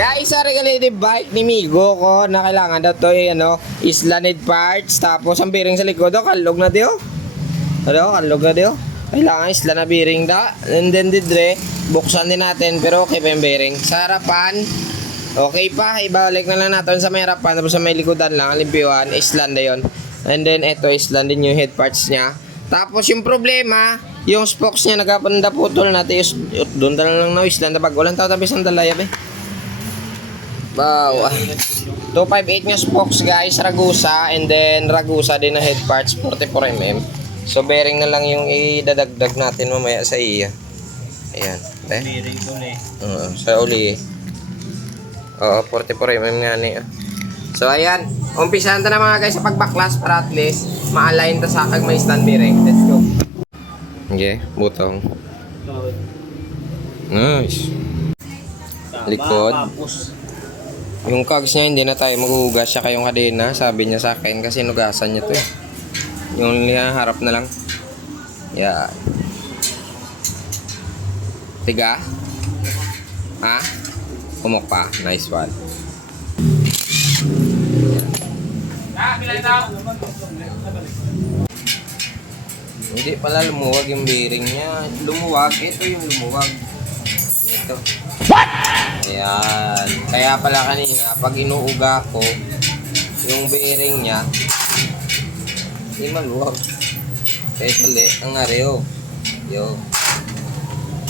Guys, sa regulated bike ni Migo ko na kailangan daw to islanded parts. Tapos ang bearing sa likod kalog na dio. Kalog na dio. Kailangan isla na bearing da. And then didre, buksan din natin pero okay pa yung bearing. Sa harapan, okay pa. Ibalik na lang natin sa may harapan. Tapos sa may likodan lang, limpiyuhan, island na yun. And then ito, island din yung head parts niya. Tapos yung problema, yung spokes niya nagapanda putol natin. Doon lang na island na bag. Walang tao tabi sandalaya ba? Wow. 258 nga spokes guys, Ragusa. And then Ragusa din na head parts, 44mm. So bearing na lang yung idadagdag natin mamaya sa iya. Ayan. Bearing ko na sa uli. Oo, 44mm nga niya. So ayan, umpisahan na mga guys sa pagbaklas para at least ma-align ta sa kag may stand bearing. Let's go. Okay, butong. Nice. Likod. Yung cogs niya hindi na tayo maghuhugas siya kayong kadena. Sabi niya sa akin kasi nugasan niya to eh. Yung harap na lang. Yan. Tiga. Ha? Kumok pa. Nice one. Hindi pala lumuwag yung bearing niya. Lumuwag. Ito yung lumuwag. Ito. What? Ayan. Kaya pala kanina, pag inuuga ko, yung bearing niya, hindi maluwag. Kaya mali, ang areo. Yo.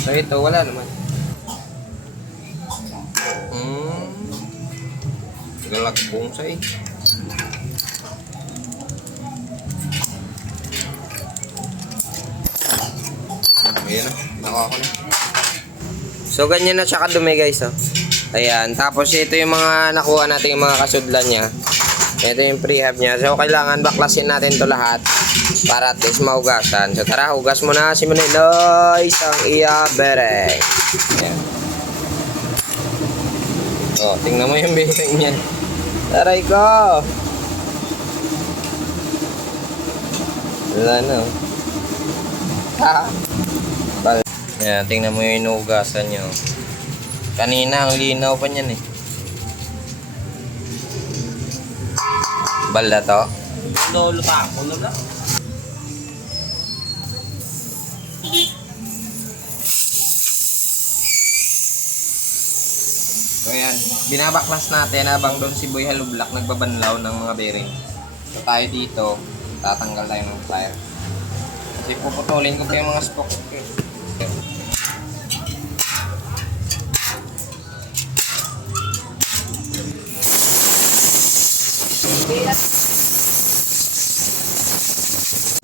So ito, wala naman. Galakbong sa eh. Ayan na, nakuha ko na. So ganyan na siya kadumi guys oh. Ayan, tapos ito yung mga nakuha natin yung mga kasudlan niya. Ito yung prehab niya. So kailangan baklasin natin to lahat para at least mahugasan. So tara, hugas mo na si Maniloy isang iya bearing. Ayan. Oh, tingnan mo yung bearing niyan. Taray ko. Wala na. Ha? Ayan, tingnan mo yung inuugasan nyo. Kanina, ang linaw pa niyan eh. Balda to? Lolo pa ako, lolo. So ayan, binabaklas natin habang doon si Boy Halublak nagbabanlaw ng mga bearing. So tayo dito, tatanggal tayo ng plier. Kasi puputulin ko pa yung mga spokes.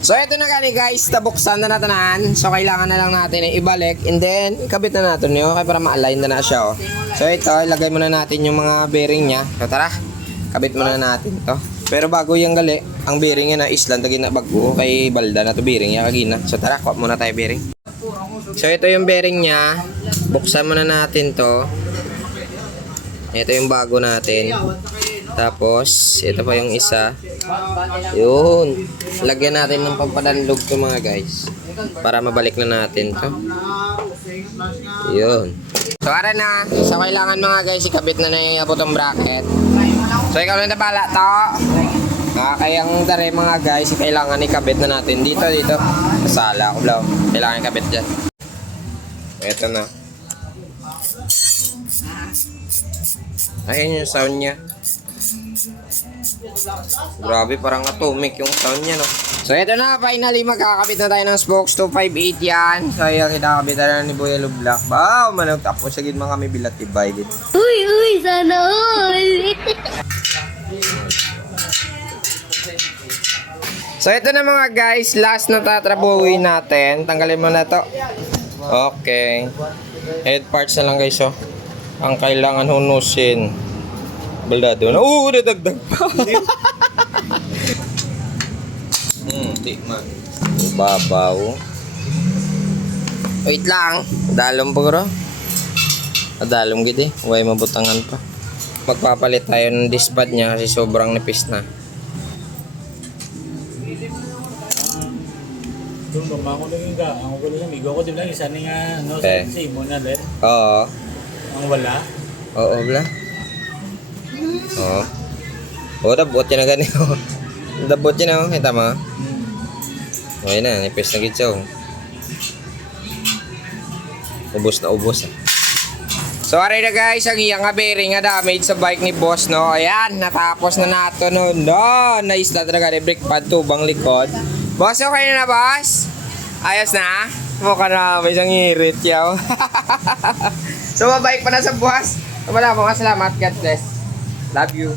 So ito na kani guys, tabuksan na natanan. So kailangan na lang natin ibalik and then ikabit na natin yun okay, para ma-align na siya oh. So ito, ilagay muna natin yung mga bearing niya. So tara, kabit muna natin to. Pero bago yung gali, ang bearing niya na island lagi na bago kay balda na to bearing niya kagina. So tara, kuha muna tayo bearing. So ito yung bearing niya. Buksan muna natin to. Ito yung bago natin. Tapos, ito pa yung isa. Yun. Lagyan natin ng pampadanlog to mga guys. Para mabalik na natin to. Yun. So, ara na. So, kailangan mga guys, ikabit na yung abotong bracket. So, ikaw na nabala to. Kaya ang tari mga guys, kailangan ikabit na natin. Dito. Kasala ako blaw. Kailangan ikabit dyan. Ito na. Ayun yung sound niya. Grabe, parang atomic yung sound niya, no? So, ito na. Finally, magkakabit na tayo ng spokes. 258 yan. So, ayan, kinakabit na ni Boy Halublak. Wow, manag. Tapos, sagid mga kami bilat ibay din. Uy, sana all. So, ito na mga guys. Last na tatrabuhin natin. Tanggalin mo na to. Okay. Head parts na lang guys, oh. Ang kailangan hunusin. Baldado na. Nadagdag pa. Di man. Babaw. Wait lang. Dalom pa guro. Dalom gidi. Huwag mabutangan pa. Magpapalit tayo ng disc pad niya kasi sobrang nipis na. Doon ba ako lang yung ang wala lang. Igo ko din lang. Isa nga, no, Okay. sa mo na let. Oo. Ang wala. Oo, bla. Oo. Oo, dabot yun na ganito. Dabot yun na, kita mo. Okay na, nipis na gitsaw. Ubos na ubos. So, aray na guys, ang iyang nga bearing nga damage sa bike ni boss, no? Ayan, natapos na nato, no? No, naisla talaga ni brake pad, tubang likod. Boss, okay na boss? Ayos na? Mukha na, may isang ngirit, yaw. So, mabalik pa na sa buwas. Wala po, salamat. God bless. Love you.